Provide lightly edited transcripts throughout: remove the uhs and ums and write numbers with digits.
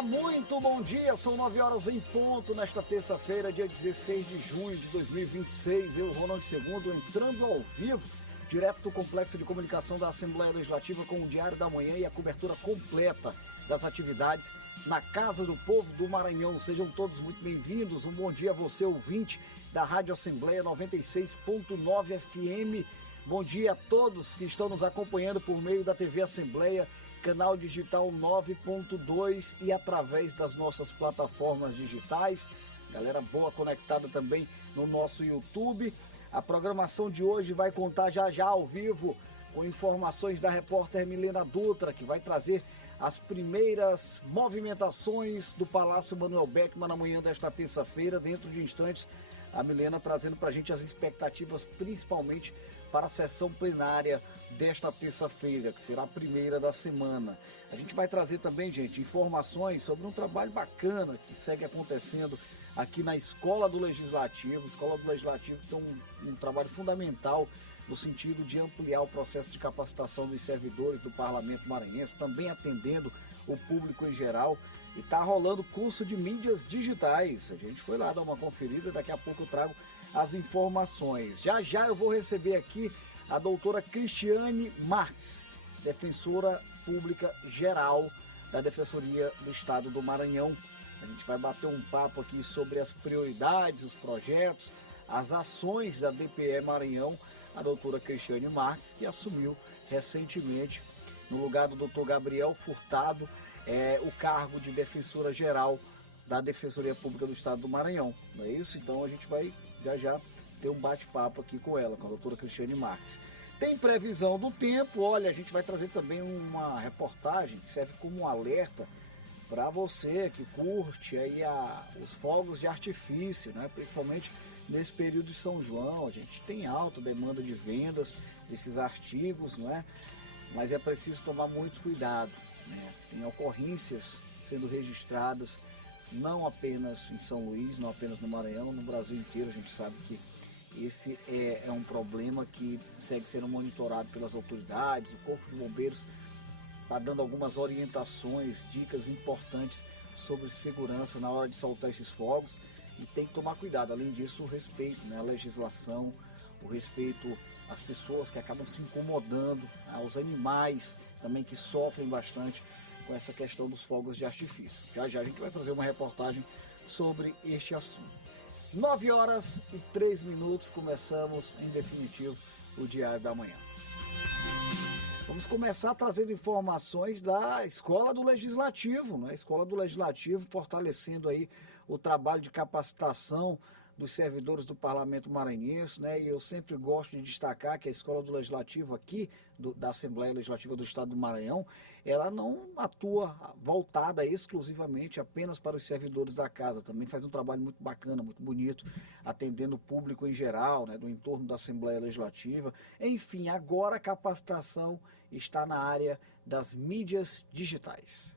Olá, muito bom dia, são 9 horas em ponto nesta terça-feira, dia 16 de junho de 2026. Eu, Ronald II, entrando ao vivo, direto do Complexo de Comunicação da Assembleia Legislativa com o Diário da Manhã e a cobertura completa das atividades na Casa do Povo do Maranhão. Sejam todos muito bem-vindos, um bom dia a você, ouvinte da Rádio Assembleia 96.9 FM. Bom dia a todos que estão nos acompanhando por meio da TV Assembleia, canal digital 9.2 e através das nossas plataformas digitais. Galera boa conectada também no nosso YouTube. A programação de hoje vai contar já ao vivo com informações da repórter Milena Dutra, que vai trazer as primeiras movimentações do Palácio Manuel Beckmann na manhã desta terça-feira. Dentro de instantes, a Milena trazendo para a gente as expectativas, principalmente para a sessão plenária desta terça-feira, que será a primeira da semana. A gente vai trazer também, gente, informações sobre um trabalho bacana que segue acontecendo aqui na Escola do Legislativo. A Escola do Legislativo tem um trabalho fundamental no sentido de ampliar o processo de capacitação dos servidores do Parlamento Maranhense, também atendendo o público em geral. E está rolando curso de mídias digitais. A gente foi lá dar uma conferida, daqui a pouco eu trago as informações. Já eu vou receber aqui a doutora Cristiane Marques, defensora pública geral da Defensoria do Estado do Maranhão. A gente vai bater um papo aqui sobre as prioridades, os projetos, as ações da DPE Maranhão. A doutora Cristiane Marques, que assumiu recentemente, no lugar do doutor Gabriel Furtado, o cargo de defensora geral da Defensoria Pública do Estado do Maranhão. Não é isso? Então a gente vai já ter um bate-papo aqui com ela, com a doutora Cristiane Marques. Tem previsão do tempo, olha, a gente vai trazer também uma reportagem que serve como um alerta para você que curte aí os fogos de artifício, né? Principalmente nesse período de São João. A gente tem alta demanda de vendas desses artigos, não é? Mas é preciso tomar muito cuidado, né? Tem ocorrências sendo registradas não apenas em São Luís, não apenas no Maranhão, no Brasil inteiro. A gente sabe que esse é um problema que segue sendo monitorado pelas autoridades. O Corpo de Bombeiros está dando algumas orientações, dicas importantes sobre segurança na hora de soltar esses fogos, e tem que tomar cuidado. Além disso, o respeito, né, à legislação, o respeito às pessoas que acabam se incomodando, aos animais também que sofrem bastante com essa questão dos fogos de artifício. Já a gente vai trazer uma reportagem sobre este assunto. 9 horas e 3 minutos, começamos em definitivo o Diário da Manhã. Vamos começar trazendo informações da Escola do Legislativo, né? A Escola do Legislativo fortalecendo aí o trabalho de capacitação dos servidores do Parlamento Maranhense, né? E eu sempre gosto de destacar que a Escola do Legislativo aqui, da Assembleia Legislativa do Estado do Maranhão, ela não atua voltada exclusivamente apenas para os servidores da casa, também faz um trabalho muito bacana, muito bonito, atendendo o público em geral, né? Do entorno da Assembleia Legislativa. Enfim, agora a capacitação está na área das mídias digitais.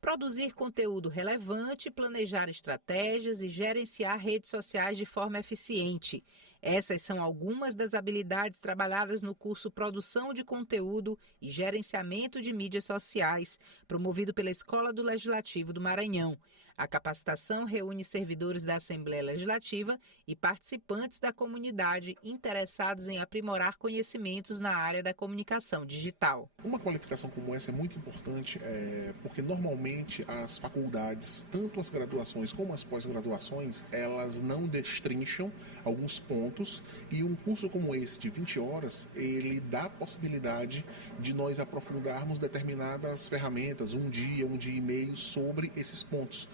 Produzir conteúdo relevante, planejar estratégias e gerenciar redes sociais de forma eficiente. Essas são algumas das habilidades trabalhadas no curso Produção de Conteúdo e Gerenciamento de Mídias Sociais, promovido pela Escola do Legislativo do Maranhão. A capacitação reúne servidores da Assembleia Legislativa e participantes da comunidade interessados em aprimorar conhecimentos na área da comunicação digital. Uma qualificação como essa é muito importante, porque normalmente as faculdades, tanto as graduações como as pós-graduações, elas não destrincham alguns pontos, e um curso como esse de 20 horas, ele dá a possibilidade de nós aprofundarmos determinadas ferramentas, um dia e meio sobre esses pontos.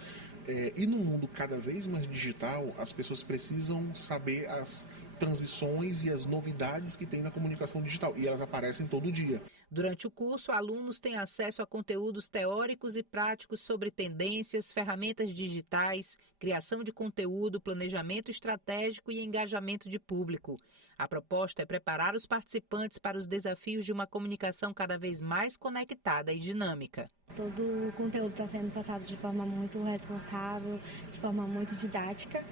E no mundo cada vez mais digital, as pessoas precisam saber as transições e as novidades que tem na comunicação digital, e elas aparecem todo dia. Durante o curso, alunos têm acesso a conteúdos teóricos e práticos sobre tendências, ferramentas digitais, criação de conteúdo, planejamento estratégico e engajamento de público. A proposta é preparar os participantes para os desafios de uma comunicação cada vez mais conectada e dinâmica. Todo o conteúdo está sendo passado de forma muito responsável, de forma muito didática.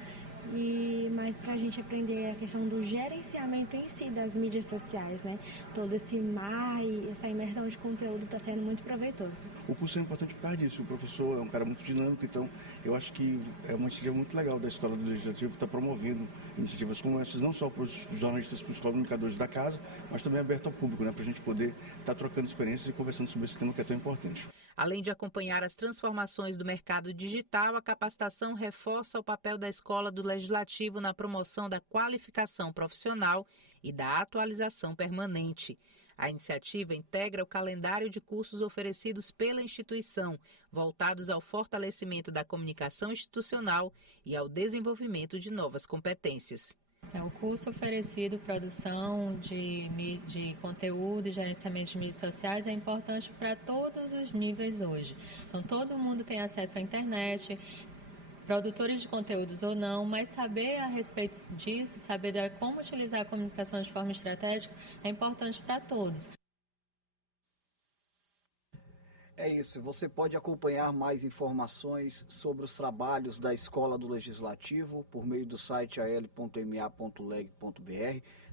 e mais para a gente aprender a questão do gerenciamento em si das mídias sociais, né? Todo esse mar e essa imersão de conteúdo está sendo muito proveitoso. O curso é importante por causa disso. O professor é um cara muito dinâmico, então eu acho que é uma iniciativa muito legal da Escola do Legislativo estar promovendo iniciativas como essas, não só para os jornalistas, para os comunicadores da casa, mas também aberto ao público, né? Para a gente poder estar trocando experiências e conversando sobre esse tema que é tão importante. Além de acompanhar as transformações do mercado digital, a capacitação reforça o papel da Escola do Legislativo na promoção da qualificação profissional e da atualização permanente. A iniciativa integra o calendário de cursos oferecidos pela instituição, voltados ao fortalecimento da comunicação institucional e ao desenvolvimento de novas competências. O curso oferecido, produção de conteúdo e gerenciamento de mídias sociais, é importante para todos os níveis hoje. Então, todo mundo tem acesso à internet, produtores de conteúdos ou não, mas saber a respeito disso, saber como utilizar a comunicação de forma estratégica é importante para todos. É isso, você pode acompanhar mais informações sobre os trabalhos da Escola do Legislativo por meio do site al.ma.leg.br,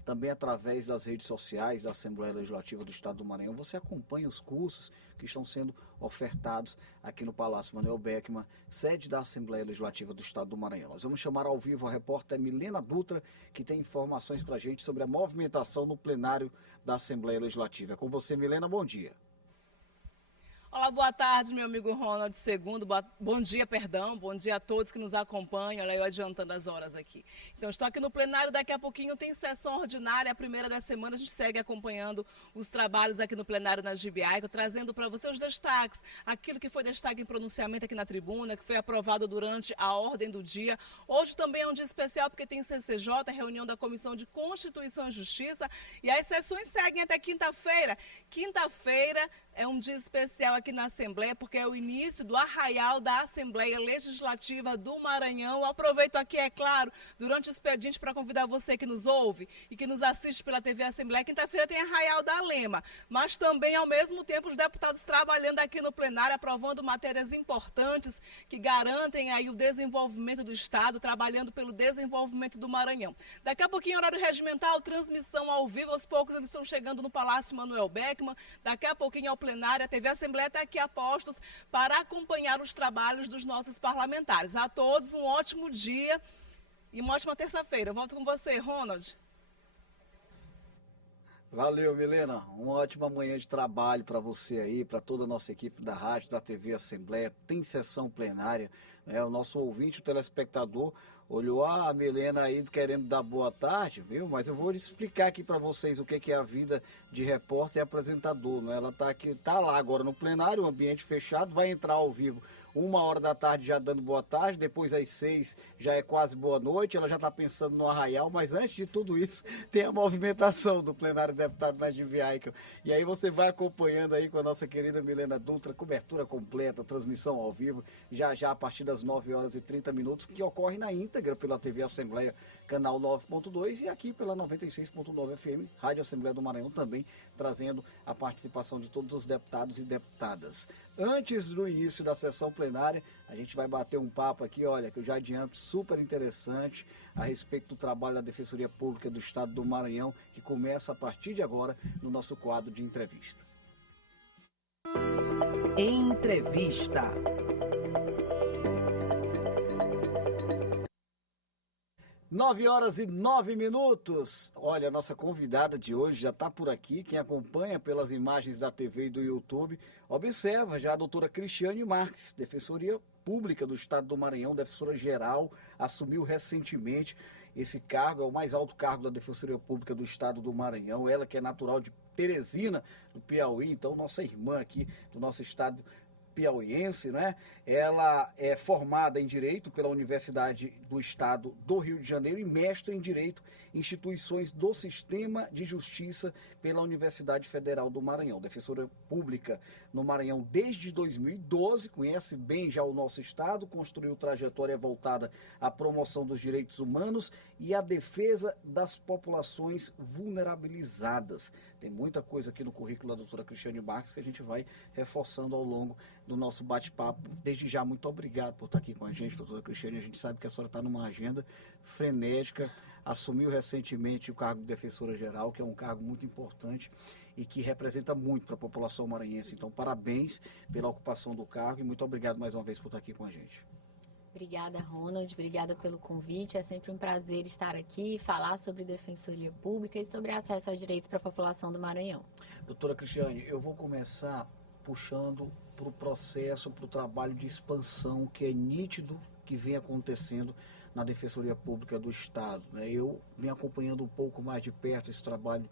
também através das redes sociais da Assembleia Legislativa do Estado do Maranhão. Você acompanha os cursos que estão sendo ofertados aqui no Palácio Manuel Beckmann, sede da Assembleia Legislativa do Estado do Maranhão. Nós vamos chamar ao vivo a repórter Milena Dutra, que tem informações para a gente sobre a movimentação no plenário da Assembleia Legislativa. É com você, Milena, bom dia. Olá, boa tarde, meu amigo Ronald II. Bom dia a todos que nos acompanham. Olha, eu adiantando as horas aqui. Então, estou aqui no plenário, daqui a pouquinho tem sessão ordinária, a primeira da semana. A gente segue acompanhando os trabalhos aqui no plenário na Gibiaico, trazendo para você os destaques, aquilo que foi destaque em pronunciamento aqui na tribuna, que foi aprovado durante a ordem do dia. Hoje também é um dia especial porque tem CCJ, reunião da Comissão de Constituição e Justiça, e as sessões seguem até quinta-feira. Quinta-feira é um dia especial aqui na Assembleia, porque é o início do arraial da Assembleia Legislativa do Maranhão. Eu aproveito aqui, é claro, durante o expediente para convidar você que nos ouve e que nos assiste pela TV Assembleia. Quinta-feira tem arraial da Lema, mas também, ao mesmo tempo, os deputados trabalhando aqui no plenário, aprovando matérias importantes que garantem aí o desenvolvimento do Estado, trabalhando pelo desenvolvimento do Maranhão. Daqui a pouquinho, horário regimental, transmissão ao vivo. Aos poucos eles estão chegando no Palácio Manuel Beckmann. Daqui a pouquinho ao plenário, a TV Assembleia está aqui a postos para acompanhar os trabalhos dos nossos parlamentares. A todos um ótimo dia e uma ótima terça-feira. Volto com você, Ronald. Valeu, Milena. Uma ótima manhã de trabalho para você aí, para toda a nossa equipe da rádio, da TV Assembleia. Tem sessão plenária, né? O nosso ouvinte, o telespectador, olhou a Milena aí querendo dar boa tarde, viu? Mas eu vou explicar aqui para vocês o que é a vida de repórter e apresentador, né? Ela tá lá agora no plenário, ambiente fechado, vai entrar ao vivo 1h da tarde já dando boa tarde, depois às 6 já é quase boa noite, ela já está pensando no arraial, mas antes de tudo isso tem a movimentação do plenário deputado na Gibiaico. E aí você vai acompanhando aí com a nossa querida Milena Dutra, cobertura completa, transmissão ao vivo, já a partir das 9h30, que ocorre na íntegra pela TV Assembleia, canal 9.2 e aqui pela 96.9 FM, Rádio Assembleia do Maranhão também, trazendo a participação de todos os deputados e deputadas. Antes do início da sessão plenária, a gente vai bater um papo aqui, olha, que eu já adianto, super interessante, a respeito do trabalho da Defensoria Pública do Estado do Maranhão, que começa a partir de agora no nosso quadro de entrevista. Entrevista. 9h09. Olha, a nossa convidada de hoje já está por aqui. Quem acompanha pelas imagens da TV e do YouTube, observa já a doutora Cristiane Marques, Defensoria Pública do Estado do Maranhão, defensora geral, assumiu recentemente esse cargo, é o mais alto cargo da Defensoria Pública do Estado do Maranhão. Ela que é natural de Teresina, do Piauí, então nossa irmã aqui do nosso estado piauiense, né? Ela é formada em Direito pela Universidade do Estado do Rio de Janeiro e mestre em Direito em Instituições do Sistema de Justiça pela Universidade Federal do Maranhão. Defensora Pública no Maranhão desde 2012, conhece bem já o nosso estado, construiu trajetória voltada à promoção dos direitos humanos e à defesa das populações vulnerabilizadas. Tem muita coisa aqui no currículo da doutora Cristiane Marques que a gente vai reforçando ao longo do nosso bate-papo. Desde já, muito obrigado por estar aqui com a gente, doutora Cristiane. A gente sabe que a senhora está numa agenda frenética, assumiu recentemente o cargo de defensora-geral, que é um cargo muito importante e que representa muito para a população maranhense. Então, parabéns pela ocupação do cargo e muito obrigado mais uma vez por estar aqui com a gente. Obrigada, Ronald. Obrigada pelo convite. É sempre um prazer estar aqui e falar sobre defensoria pública e sobre acesso aos direitos para a população do Maranhão. Doutora Cristiane, eu vou começar puxando para o processo, para o trabalho de expansão que é nítido que vem acontecendo na Defensoria Pública do Estado, né? Eu venho acompanhando um pouco mais de perto esse trabalho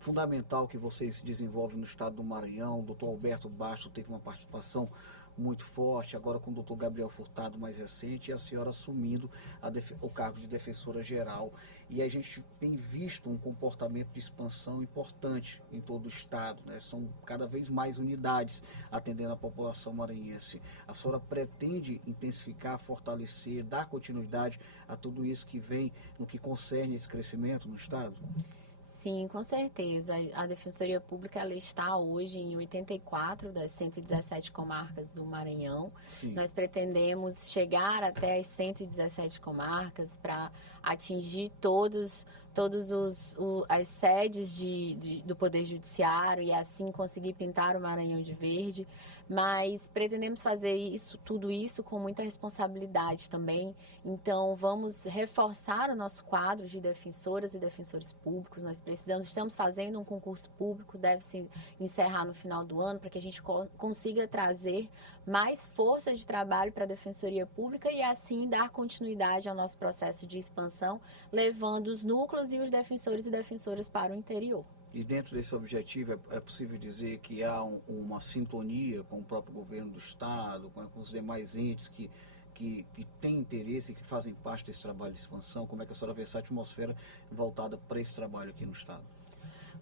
fundamental que vocês desenvolvem no estado do Maranhão. O doutor Alberto Basto teve uma participação muito forte, agora com o doutor Gabriel Furtado mais recente, e a senhora assumindo o cargo de defensora-geral. E a gente tem visto um comportamento de expansão importante em todo o estado, né? São cada vez mais unidades atendendo a população maranhense. A senhora pretende intensificar, fortalecer, dar continuidade a tudo isso que vem no que concerne esse crescimento no estado? Sim, com certeza. A Defensoria Pública ela está hoje em 84 das 117 comarcas do Maranhão. Sim. Nós pretendemos chegar até as 117 comarcas para atingir todas as sedes do Poder Judiciário e assim conseguir pintar o Maranhão de verde, mas pretendemos fazer tudo isso com muita responsabilidade também. Então, vamos reforçar o nosso quadro de defensoras e defensores públicos. Nós estamos fazendo um concurso público, deve se encerrar no final do ano, para que a gente consiga trazer mais força de trabalho para a Defensoria Pública e assim dar continuidade ao nosso processo de expansão, levando os núcleos e os defensores e defensoras para o interior. E dentro desse objetivo é possível dizer que há uma sintonia com o próprio governo do estado, com os demais entes que têm interesse e que fazem parte desse trabalho de expansão? Como é que a senhora vê essa atmosfera voltada para esse trabalho aqui no estado?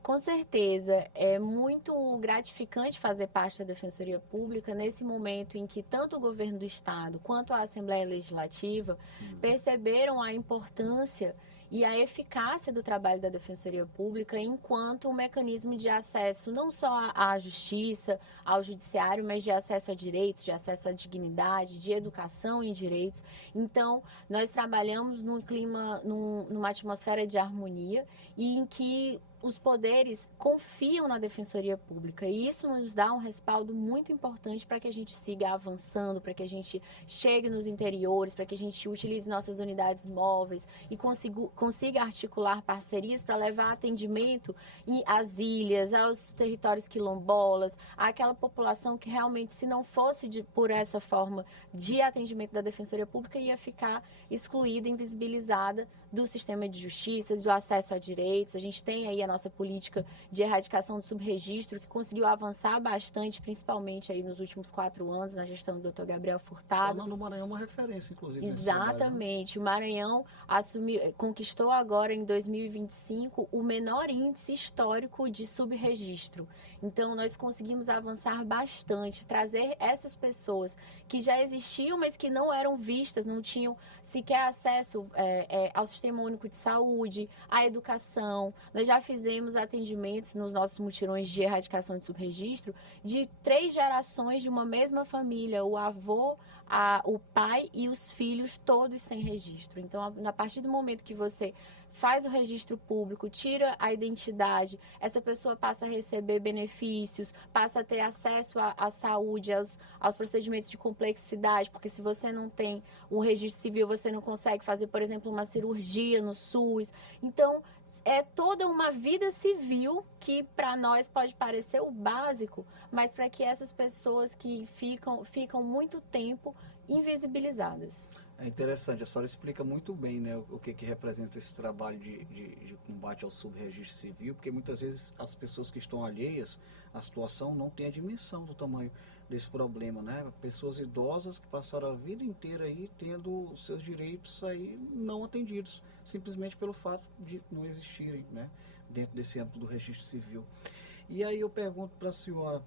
Com certeza, é muito gratificante fazer parte da Defensoria Pública nesse momento em que tanto o governo do estado quanto a Assembleia Legislativa perceberam a importância e a eficácia do trabalho da Defensoria Pública enquanto um mecanismo de acesso não só à justiça, ao judiciário, mas de acesso a direitos, de acesso à dignidade, de educação em direitos. Então, nós trabalhamos num clima, numa atmosfera de harmonia e em que os poderes confiam na Defensoria Pública e isso nos dá um respaldo muito importante para que a gente siga avançando, para que a gente chegue nos interiores, para que a gente utilize nossas unidades móveis e consiga articular parcerias para levar atendimento às ilhas, aos territórios quilombolas, àquela população que realmente, se não fosse por essa forma de atendimento da Defensoria Pública, ia ficar excluída, invisibilizada do sistema de justiça, do acesso a direitos. A gente tem aí a nossa política de erradicação do subregistro, que conseguiu avançar bastante, principalmente aí nos últimos 4 anos, na gestão do Dr. Gabriel Furtado. Tornando o Maranhão uma referência, inclusive. Exatamente. O Maranhão conquistou agora, em 2025, o menor índice histórico de subregistro. Então, nós conseguimos avançar bastante, trazer essas pessoas que já existiam, mas que não eram vistas, não tinham sequer acesso ao Sistema Único de Saúde, à educação. Nós já fizemos atendimentos nos nossos mutirões de erradicação de subregistro de 3 gerações de uma mesma família, o avô, o pai e os filhos, todos sem registro. Então, a partir do momento que você faz o registro público, tira a identidade, essa pessoa passa a receber benefícios, passa a ter acesso à saúde, aos procedimentos de complexidade, porque se você não tem um registro civil, você não consegue fazer, por exemplo, uma cirurgia no SUS. Então, é toda uma vida civil que para nós pode parecer o básico, mas para que essas pessoas que ficam muito tempo invisibilizadas. É interessante, a senhora explica muito bem, né, o que representa esse trabalho de combate ao subregistro civil, porque muitas vezes as pessoas que estão alheias à situação não têm a dimensão do tamanho desse problema, né? Pessoas idosas que passaram a vida inteira aí tendo os seus direitos aí não atendidos, simplesmente pelo fato de não existirem, né, dentro desse âmbito do registro civil. E aí eu pergunto para a senhora,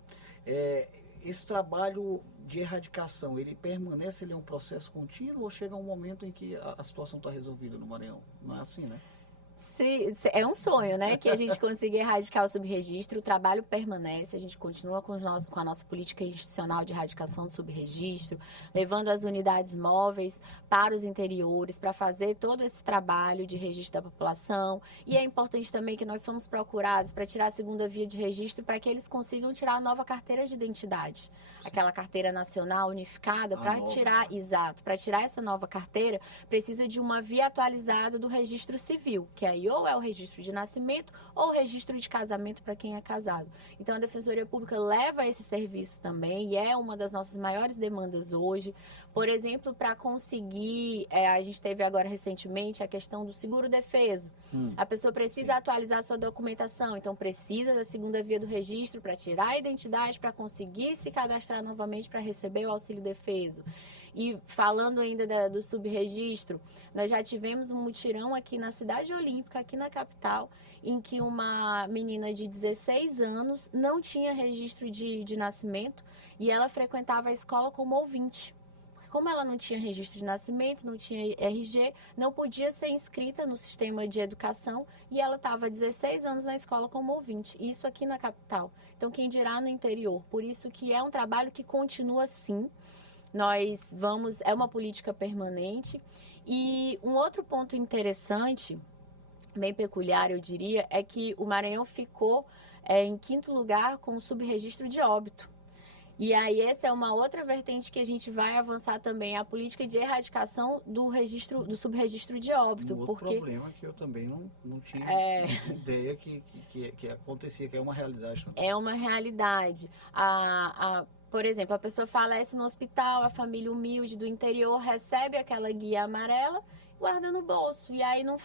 esse trabalho de erradicação, ele permanece, ele é um processo contínuo ou chega um momento em que a situação está resolvida no Maranhão? Não é assim, né? É um sonho, né? Que a gente consiga erradicar o subregistro. O trabalho permanece, a gente continua com a nossa política institucional de erradicação do subregistro, levando as unidades móveis para os interiores, para fazer todo esse trabalho de registro da população. E é importante também que nós somos procurados para tirar a segunda via de registro para que eles consigam tirar a nova carteira de identidade. Aquela carteira nacional unificada, para tirar, exato, para tirar essa nova carteira, precisa de uma via atualizada do registro civil, que aí ou é o registro de nascimento ou o registro de casamento para quem é casado. Então, a Defensoria Pública leva esse serviço também e é uma das nossas maiores demandas hoje. Por exemplo, para conseguir, a gente teve agora recentemente a questão do seguro-defeso. A pessoa precisa atualizar a sua documentação, então precisa da segunda via do registro para tirar a identidade, para conseguir se cadastrar novamente para receber o auxílio-defeso. E falando ainda do subregistro, nós já tivemos um mutirão aqui na Cidade Olímpica, aqui na capital, em que uma menina de 16 anos não tinha registro de nascimento e ela frequentava a escola como ouvinte. Como ela não tinha registro de nascimento, não tinha RG, não podia ser inscrita no sistema de educação e ela estava 16 anos na escola como ouvinte. Isso aqui na capital. Então, quem dirá no interior? Por isso que é um trabalho que continua sim. É uma política permanente. E um outro ponto interessante, bem peculiar, eu diria, é que o Maranhão ficou em 5º lugar com o subregistro de óbito. E aí, essa é uma outra vertente que a gente vai avançar também, a política de erradicação do subregistro de óbito. Outro problema que eu também não tinha ideia que acontecia, que é uma realidade. É uma realidade. Por exemplo, a pessoa falece no hospital, a família humilde do interior recebe aquela guia amarela, guarda no bolso. E aí não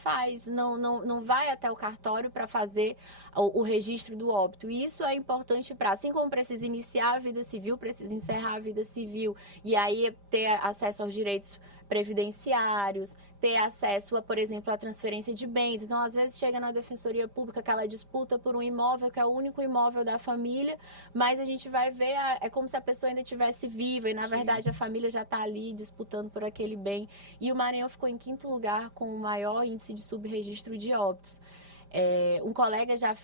vai até o cartório para fazer o registro do óbito. E isso é importante assim como precisa iniciar a vida civil, precisa encerrar a vida civil. E aí ter acesso aos direitos previdenciários, ter acesso, por exemplo, à transferência de bens. Então, às vezes, chega na Defensoria Pública aquela disputa por um imóvel que é o único imóvel da família, mas a gente vai ver, é como se a pessoa ainda estivesse viva e, na verdade, a família já está ali disputando por aquele bem. E o Maranhão ficou em 5º lugar com o maior índice de subregistro de óbitos. Um colega já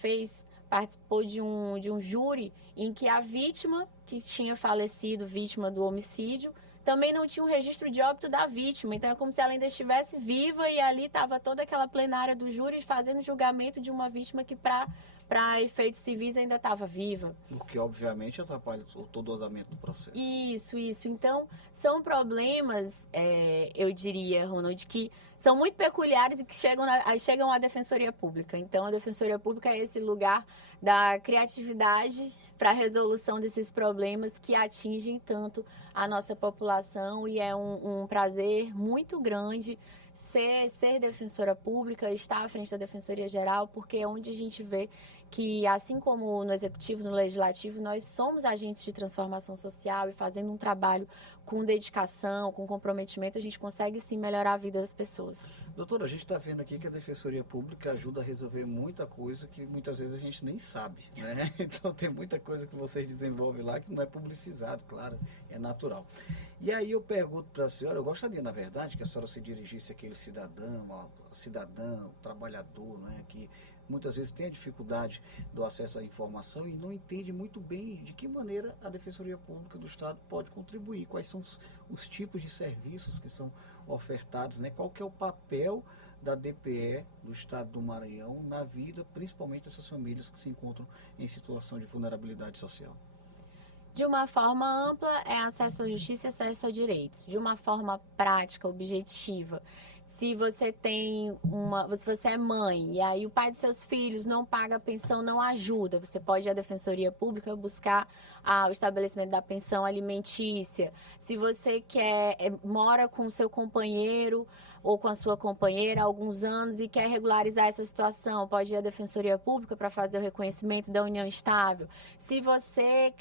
participou de um júri em que a vítima, que tinha falecido, vítima do homicídio, também não tinha um registro de óbito da vítima. Então, é como se ela ainda estivesse viva e ali estava toda aquela plenária do júri fazendo julgamento de uma vítima que, para efeitos civis, ainda estava viva. O que, obviamente, atrapalha todo o andamento do processo. Isso. Então, são problemas, eu diria, Ronald, que são muito peculiares e que chegam à Defensoria Pública. Então, a Defensoria Pública é esse lugar da criatividade para a resolução desses problemas que atingem tanto a nossa população, e é um prazer muito grande ser defensora pública, estar à frente da Defensoria Geral, porque é onde a gente vê que, assim como no Executivo, no Legislativo, nós somos agentes de transformação social e fazendo um trabalho com dedicação, com comprometimento, a gente consegue sim melhorar a vida das pessoas. Doutora, a gente está vendo aqui que a Defensoria Pública ajuda a resolver muita coisa que muitas vezes a gente nem sabe, né? Então tem muita coisa que vocês desenvolvem lá que não é publicizado, claro, é natural. E aí eu pergunto para a senhora, eu gostaria, na verdade, que a senhora se dirigisse àquele cidadão, trabalhador, né, que muitas vezes tem a dificuldade do acesso à informação e não entende muito bem de que maneira a Defensoria Pública do Estado pode contribuir, quais são os tipos de serviços que são ofertados, né? Qual que é o papel da DPE do Estado do Maranhão na vida, principalmente dessas famílias que se encontram em situação de vulnerabilidade social. De uma forma ampla, é acesso à justiça e acesso a direitos. De uma forma prática, objetiva, se você é mãe e aí o pai de seus filhos não paga a pensão, não ajuda, você pode ir à Defensoria Pública buscar o estabelecimento da pensão alimentícia. Se você mora com o seu companheiro ou com a sua companheira há alguns anos e quer regularizar essa situação, pode ir à Defensoria Pública para fazer o reconhecimento da união estável. Se você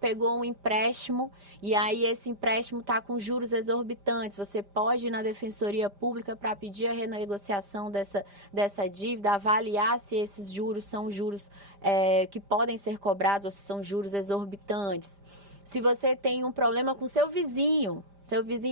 pegou um empréstimo e aí esse empréstimo está com juros exorbitantes, você pode ir na Defensoria Pública para pedir a renegociação dessa dívida, avaliar se esses juros são juros que podem ser cobrados ou se são juros exorbitantes. se você tem um problema com seu vizinho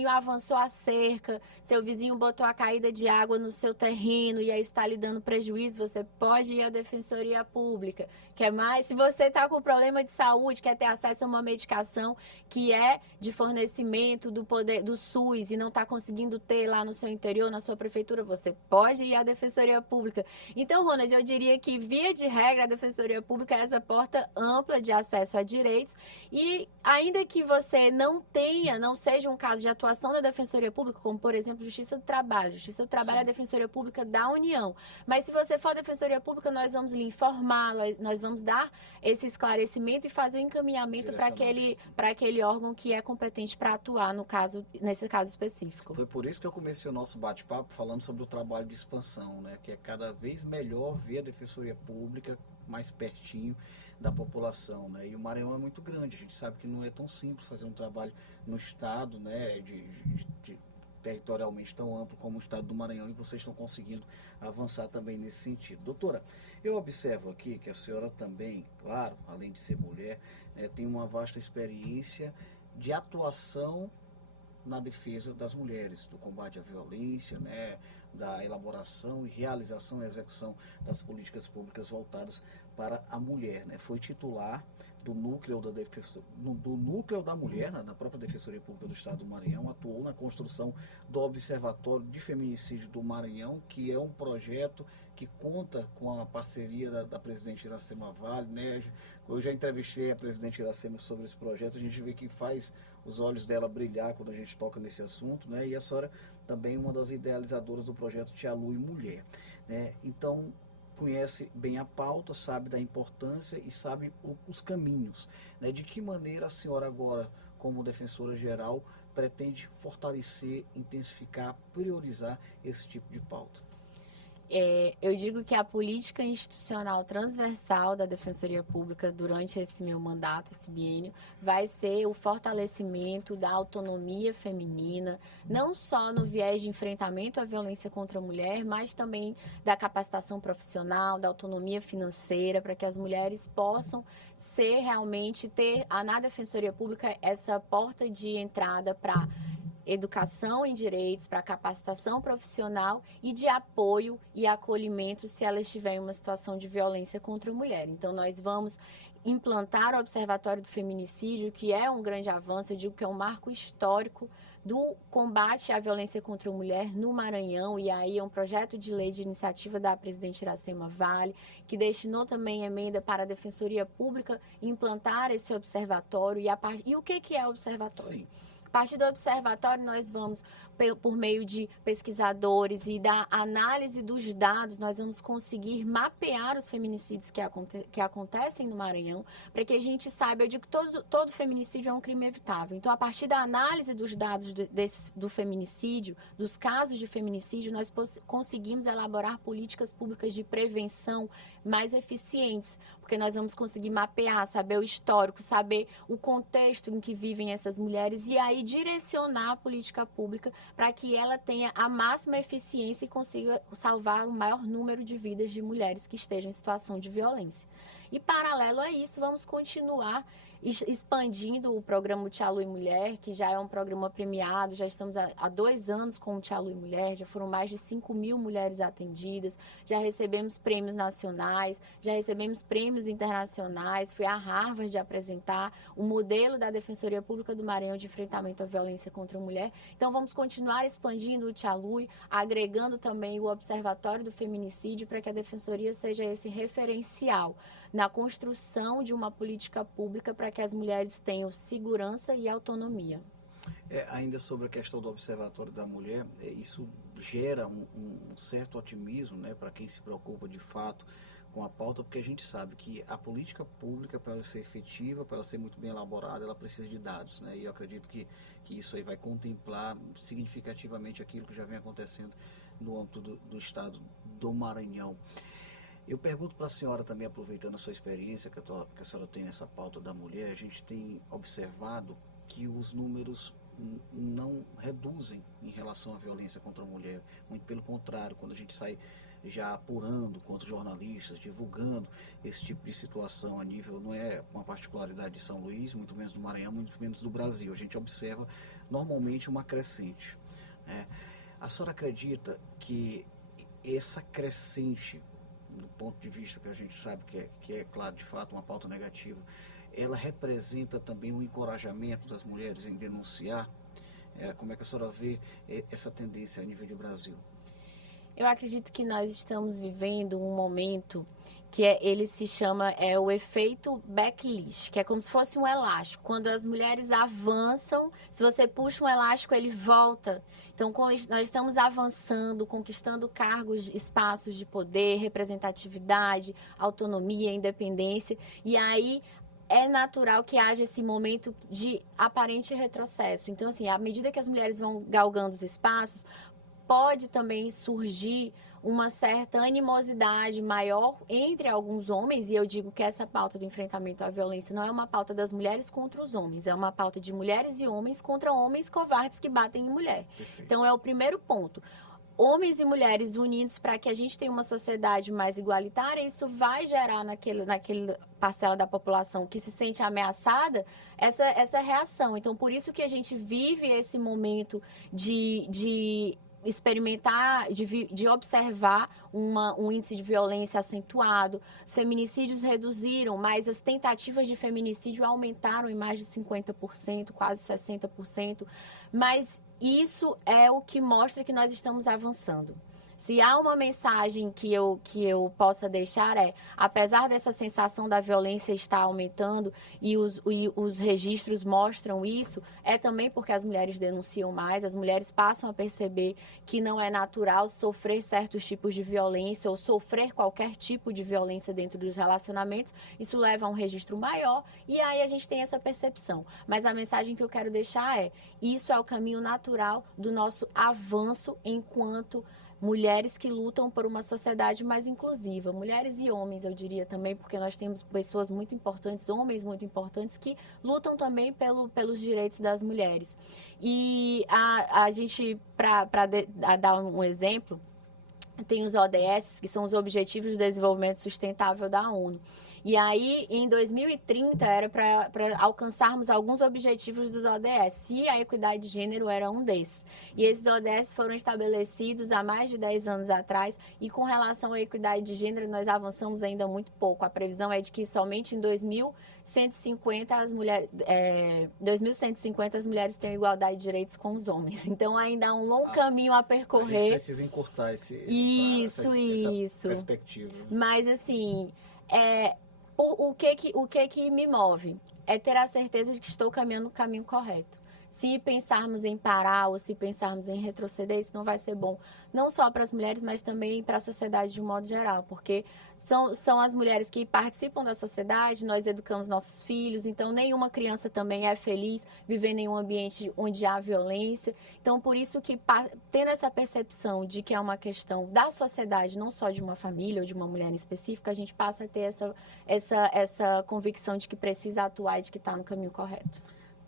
avançou a cerca, seu vizinho botou a caída de água no seu terreno e aí está lhe dando prejuízo, você pode ir à Defensoria Pública. Quer mais? Se você está com problema de saúde, quer ter acesso a uma medicação que é de fornecimento do SUS e não está conseguindo ter lá no seu interior, na sua prefeitura, você pode ir à Defensoria Pública. Então, Ronald, eu diria que, via de regra, a Defensoria Pública é essa porta ampla de acesso a direitos e, ainda que você não seja um caso de atuação da Defensoria Pública, como, por exemplo, Justiça do Trabalho. Justiça do Trabalho é a Defensoria Pública da União. Mas, se você for Defensoria Pública, nós vamos lhe informar, nós vamos dar esse esclarecimento e fazer o encaminhamento para aquele órgão que é competente para atuar nesse caso específico. Foi por isso que eu comecei o nosso bate-papo falando sobre o trabalho de expansão, né? Que é cada vez melhor ver a Defensoria Pública mais pertinho da população, né? E o Maranhão é muito grande, a gente sabe que não é tão simples fazer um trabalho no estado, né? Territorialmente tão amplo como o estado do Maranhão, e vocês estão conseguindo avançar também nesse sentido. Doutora, eu observo aqui que a senhora também, claro, além de ser mulher, tem uma vasta experiência de atuação na defesa das mulheres, do combate à violência, né, da elaboração e realização e execução das políticas públicas voltadas para a mulher, né? Foi titular do núcleo da mulher, na própria Defensoria Pública do Estado do Maranhão, atuou na construção do Observatório de Feminicídio do Maranhão, que é um projeto que conta com a parceria da presidente Iracema Vale, né? Eu já entrevistei a presidente Iracema sobre esse projeto, a gente vê que faz os olhos dela brilhar quando a gente toca nesse assunto, né? E a senhora também é uma das idealizadoras do projeto Tia Lu e Mulher, né? Então, conhece bem a pauta, sabe da importância e sabe os caminhos, né? De que maneira a senhora agora, como defensora geral, pretende fortalecer, intensificar, priorizar esse tipo de pauta? Eu digo que a política institucional transversal da Defensoria Pública durante esse meu mandato, esse biênio, vai ser o fortalecimento da autonomia feminina, não só no viés de enfrentamento à violência contra a mulher, mas também da capacitação profissional, da autonomia financeira, para que as mulheres possam ter na Defensoria Pública essa porta de entrada para educação em direitos, para capacitação profissional e de apoio e acolhimento se ela estiver em uma situação de violência contra a mulher. Então, nós vamos implantar o Observatório do Feminicídio, que é um grande avanço, eu digo que é um marco histórico do combate à violência contra a mulher no Maranhão, e aí é um projeto de lei de iniciativa da presidente Iracema Vale, que destinou também emenda para a Defensoria Pública implantar esse observatório. E o que é o observatório? Sim. A partir do observatório, nós vamos, por meio de pesquisadores e da análise dos dados, nós vamos conseguir mapear os feminicídios que acontecem no Maranhão, para que a gente saiba, eu digo que todo feminicídio é um crime evitável. Então, a partir da análise dos dados do feminicídio, dos casos de feminicídio, nós conseguimos elaborar políticas públicas de prevenção mais eficientes, porque nós vamos conseguir mapear, saber o histórico, saber o contexto em que vivem essas mulheres e aí direcionar a política pública para que ela tenha a máxima eficiência e consiga salvar o maior número de vidas de mulheres que estejam em situação de violência. E, paralelo a isso, vamos continuar expandindo o programa Tia Lu e Mulher, que já é um programa premiado, já estamos há 2 anos com o Tia Lu e Mulher, já foram mais de 5.000 mulheres atendidas, já recebemos prêmios nacionais, já recebemos prêmios internacionais, fui à Harvard apresentar o modelo da Defensoria Pública do Maranhão de enfrentamento à violência contra a mulher. Então, vamos continuar expandindo o Tia Lu, agregando também o Observatório do Feminicídio para que a Defensoria seja esse referencial na construção de uma política pública para que as mulheres tenham segurança e autonomia. Ainda sobre a questão do Observatório da Mulher, isso gera um certo otimismo, né, para quem se preocupa de fato com a pauta, porque a gente sabe que a política pública, para ela ser efetiva, para ela ser muito bem elaborada, ela precisa de dados, né, e eu acredito que isso aí vai contemplar significativamente aquilo que já vem acontecendo no âmbito do estado do Maranhão. Eu pergunto para a senhora também, aproveitando a sua experiência que a senhora tem nessa pauta da mulher, a gente tem observado que os números não reduzem em relação à violência contra a mulher. Muito pelo contrário, quando a gente sai já apurando contra jornalistas, divulgando esse tipo de situação a nível, não é uma particularidade de São Luís, muito menos do Maranhão, muito menos do Brasil. A gente observa normalmente uma crescente, né? A senhora acredita que essa crescente, do ponto de vista que a gente sabe que é claro, de fato, uma pauta negativa, ela representa também um encorajamento das mulheres em denunciar? Como é que a senhora vê essa tendência a nível de Brasil? Eu acredito que nós estamos vivendo um momento que ele se chama o efeito backlash, que é como se fosse um elástico. Quando as mulheres avançam, se você puxa um elástico, ele volta. Então, nós estamos avançando, conquistando cargos, espaços de poder, representatividade, autonomia, independência, e aí é natural que haja esse momento de aparente retrocesso. Então, assim, à medida que as mulheres vão galgando os espaços, pode também surgir uma certa animosidade maior entre alguns homens, e eu digo que essa pauta do enfrentamento à violência não é uma pauta das mulheres contra os homens, é uma pauta de mulheres e homens contra homens covardes que batem em mulher. Perfeito. Então, é o primeiro ponto. Homens e mulheres unidos para que a gente tenha uma sociedade mais igualitária, isso vai gerar naquele parcela da população que se sente ameaçada, essa reação. Então, por isso que a gente vive esse momento de experimentar, de observar um índice de violência acentuado. Os feminicídios reduziram, mas as tentativas de feminicídio aumentaram em mais de 50%, quase 60%. Mas isso é o que mostra que nós estamos avançando. Se há uma mensagem que eu possa deixar apesar dessa sensação da violência estar aumentando e os registros mostram isso, é também porque as mulheres denunciam mais, as mulheres passam a perceber que não é natural sofrer certos tipos de violência ou sofrer qualquer tipo de violência dentro dos relacionamentos. Isso leva a um registro maior e aí a gente tem essa percepção. Mas a mensagem que eu quero deixar isso é o caminho natural do nosso avanço enquanto mulheres que lutam por uma sociedade mais inclusiva, mulheres e homens, eu diria também, porque nós temos pessoas muito importantes, homens muito importantes, que lutam também pelos direitos das mulheres. E a gente, para dar um exemplo, tem os ODS, que são os Objetivos de Desenvolvimento Sustentável da ONU. E aí, em 2030, era para alcançarmos alguns objetivos dos ODS, e a equidade de gênero era um desses. E esses ODS foram estabelecidos há mais de 10 anos atrás, e com relação à equidade de gênero, nós avançamos ainda muito pouco. A previsão é de que somente em 2150 as mulheres tenham igualdade de direitos com os homens. Então, ainda há um longo caminho a percorrer. A gente precisa encurtar essa perspectiva. Mas, assim, o que me move é ter a certeza de que estou caminhando no caminho correto. Se pensarmos em parar ou se pensarmos em retroceder, isso não vai ser bom. Não só para as mulheres, mas também para a sociedade de um modo geral. Porque são as mulheres que participam da sociedade, nós educamos nossos filhos. Então, nenhuma criança também é feliz vivendo em um ambiente onde há violência. Então, por isso que, tendo essa percepção de que é uma questão da sociedade, não só de uma família ou de uma mulher em específico, a gente passa a ter essa convicção de que precisa atuar e de que está no caminho correto.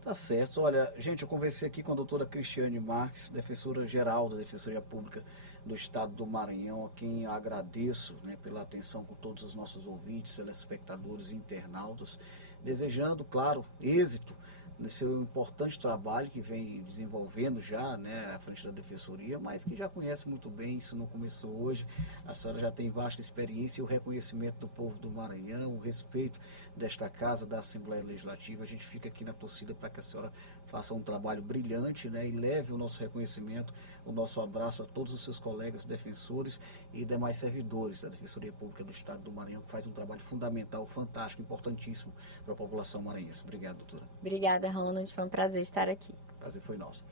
Tá certo. Olha, gente, eu conversei aqui com a doutora Cristiane Marques, defensora-geral da Defensoria Pública do Estado do Maranhão, a quem agradeço, né, pela atenção com todos os nossos ouvintes, telespectadores e internautas, desejando, claro, êxito nesse seu importante trabalho que vem desenvolvendo já, né, à frente da Defensoria, mas que já conhece muito bem, isso não começou hoje, a senhora já tem vasta experiência e o reconhecimento do povo do Maranhão, o respeito desta casa, da Assembleia Legislativa. A gente fica aqui na torcida para que a senhora faça um trabalho brilhante, né, e leve o nosso reconhecimento, o nosso abraço a todos os seus colegas defensores e demais servidores da Defensoria Pública do Estado do Maranhão, que faz um trabalho fundamental, fantástico, importantíssimo para a população maranhense. Obrigado, doutora. Obrigada, Ronald. Foi um prazer estar aqui. Prazer foi nosso.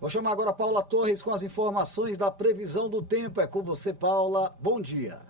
Vou chamar agora a Paula Torres com as informações da previsão do tempo. É com você, Paula. Bom dia.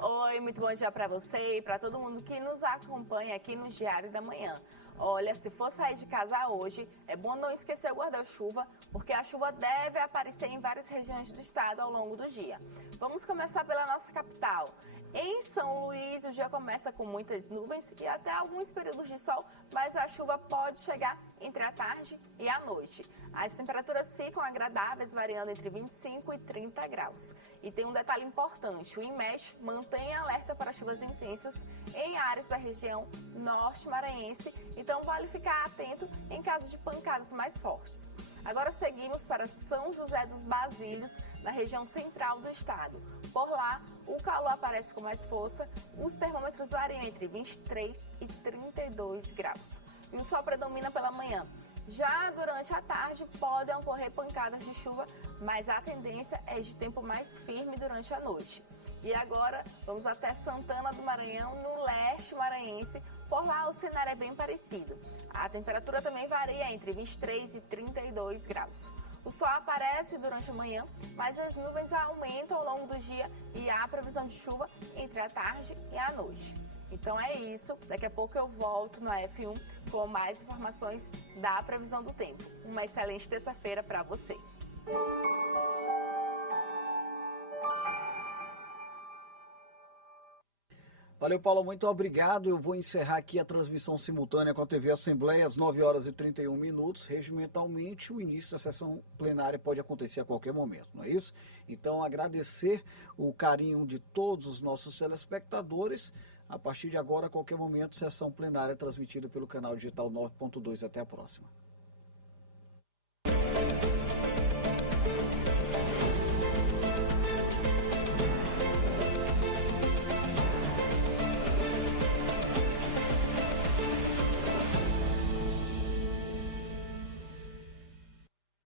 Oi, muito bom dia para você e para todo mundo que nos acompanha aqui no Diário da Manhã. Olha, se for sair de casa hoje, é bom não esquecer o guarda-chuva, porque a chuva deve aparecer em várias regiões do estado ao longo do dia. Vamos começar pela nossa capital. Em São Luís, o dia começa com muitas nuvens e até alguns períodos de sol, mas a chuva pode chegar entre a tarde e a noite. As temperaturas ficam agradáveis, variando entre 25 e 30 graus. E tem um detalhe importante, o INMET mantém alerta para chuvas intensas em áreas da região norte maranhense, então vale ficar atento em caso de pancadas mais fortes. Agora seguimos para São José dos Basílios, na região central do estado. Por lá, o calor aparece com mais força, os termômetros variam entre 23 e 32 graus. E o sol predomina pela manhã. Já durante a tarde, podem ocorrer pancadas de chuva, mas a tendência é de tempo mais firme durante a noite. E agora, vamos até Santana do Maranhão, no leste maranhense. Por lá, o cenário é bem parecido. A temperatura também varia entre 23 e 32 graus. O sol aparece durante a manhã, mas as nuvens aumentam ao longo do dia e há previsão de chuva entre a tarde e a noite. Então é isso, daqui a pouco eu volto no F1 com mais informações da previsão do tempo. Uma excelente terça-feira para você. Valeu, Paulo, muito obrigado. Eu vou encerrar aqui a transmissão simultânea com a TV Assembleia às 9 horas e 31 minutos. Regimentalmente, o início da sessão plenária pode acontecer a qualquer momento, não é isso? Então, agradecer o carinho de todos os nossos telespectadores. A partir de agora, a qualquer momento, sessão plenária transmitida pelo canal digital 9.2. Até a próxima.